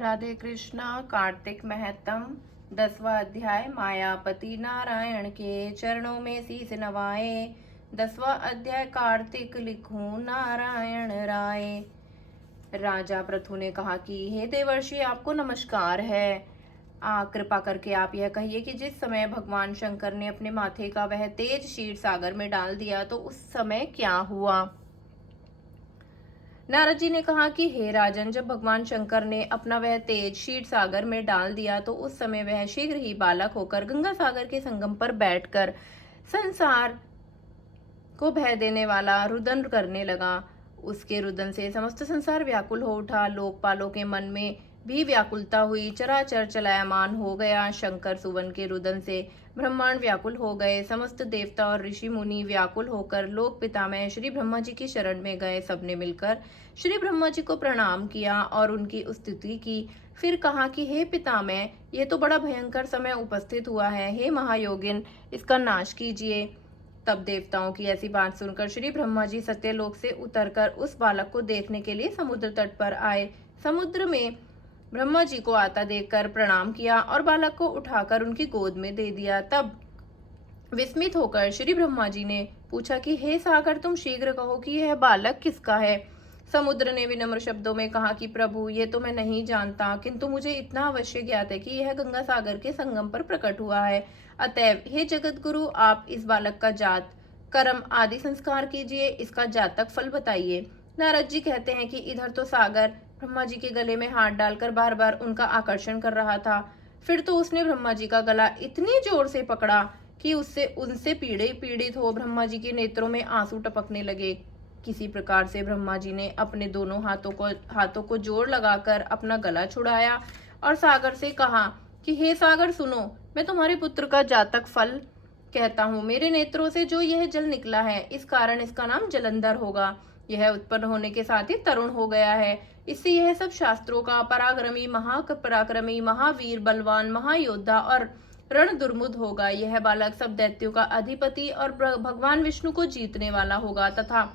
राधे कृष्णा। कार्तिक महत्तम 10वां अध्याय। मायापति नारायण के चरणों में शीस नवाए। 10वां अध्याय। कार्तिक लिखूं नारायण राय। राजा पृथु ने कहा कि हे देवर्षि, आपको नमस्कार है। कृपा करके आप यह कहिए कि जिस समय भगवान शंकर ने अपने माथे का वह तेज क्षीर सागर में डाल दिया तो उस समय क्या हुआ। नारद जी ने कहा कि हे राजन, जब भगवान शंकर ने अपना वह तेज क्षीर सागर में डाल दिया तो उस समय वह शीघ्र ही बालक होकर गंगा सागर के संगम पर बैठकर संसार को भय देने वाला रुदन करने लगा। उसके रुदन से समस्त संसार व्याकुल हो उठा। लोकपालों के मन में भी व्याकुलता हुई। चराचर चलायमान हो गया। शंकर सुवन के रुदन से ब्रह्मांड व्याकुल हो गए। समस्त देवता और ऋषि मुनि व्याकुल होकर लोक पितामह श्री ब्रह्मा जी की शरण में गए। सबने मिलकर श्री ब्रह्मा जी को प्रणाम किया और उनकी स्तुति की। फिर कहा कि हे पितामह, ये तो बड़ा भयंकर समय उपस्थित हुआ है। हे महायोगिन, इसका नाश कीजिए। तब देवताओं की ऐसी बात सुनकर श्री ब्रह्मा जी सत्यलोक से उतरकर उस बालक को देखने के लिए समुद्र तट पर आए। समुद्र में ब्रह्मा जी को आता देखकर प्रणाम किया और बालक को उठाकर उनकी गोद में दे दिया। तब विस्मित होकर श्री ब्रह्मा जी ने पूछा कि हे सागर, तुम शीघ्र कहो कि यह बालक किसका है। समुद्र ने विनम्र शब्दों में कहा कि प्रभु, ये तो मैं नहीं जानता, किंतु मुझे इतना अवश्य ज्ञात है कि यह गंगा सागर के संगम पर प्रकट हुआ है। अतएव हे जगत गुरु, आप इस बालक का जात, कर्म आदि संस्कार कीजिए, इसका जातक फल बताइए। नारद जी कहते हैं कि इधर तो सागर ब्रह्मा जी के गले में हाथ डालकर बार बार उनका आकर्षण कर रहा था। फिर तो उसने ब्रह्मा जी का गला इतनी जोर से पकड़ा कि उससे उनसे पीड़ित हो ब्रह्मा जी के नेत्रों में आंसू टपकने लगे। किसी प्रकार से ब्रह्मा जी ने अपने दोनों हाथों को जोर लगाकर अपना गला छुड़ाया और सागर से कहा कि हे सागर, सुनो, मैं तुम्हारे पुत्र का जातक फल कहता हूँ। मेरे नेत्रों से जो यह जल निकला है, इस कारण इसका नाम जलंधर होगा। यह उत्पन्न होने के साथ ही तरुण हो गया है। इससे यह सब शास्त्रों का पराक्रमी, महापराक्रमी, महावीर, बलवान, महायोद्धा और रण दुर्मुद होगा। यह बालक सब दैत्यों का अधिपति और भगवान विष्णु को जीतने वाला होगा तथा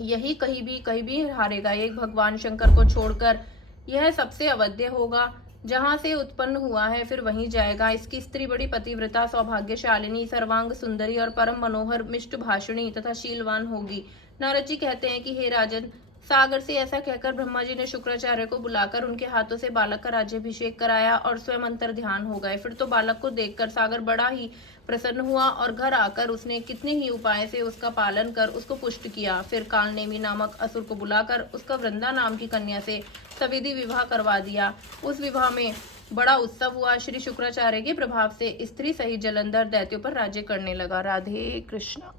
यही कहीं भी हारेगा। एक भगवान शंकर को छोड़कर यह सबसे अवध्य होगा। जहां से उत्पन्न हुआ है फिर वहीं जाएगा। इसकी स्त्री बड़ी पतिव्रता, सौभाग्यशालिनी, सर्वांग सुंदरी और परम मनोहर, मिष्ट भाषणी तथा शीलवान होगी। नारद जी कहते हैं कि हे राजन, सागर से ऐसा कहकर ब्रह्मा जी ने शुक्राचार्य को बुलाकर उनके हाथों से बालक का राज्याभिषेक कराया और स्वयं अंतर ध्यान हो गए। फिर तो बालक को देखकर सागर बड़ा ही प्रसन्न हुआ और घर आकर उसने कितने ही उपाय से उसका पालन कर उसको पुष्ट किया। फिर कालनेमी नामक असुर को बुलाकर उसका वृंदा नाम की कन्या से सविधि विवाह करवा दिया। उस विवाह में बड़ा उत्सव हुआ। श्री शुक्राचार्य के प्रभाव से स्त्री सहित जलंधर दैत्यों पर राज्य करने लगा। राधे कृष्णा।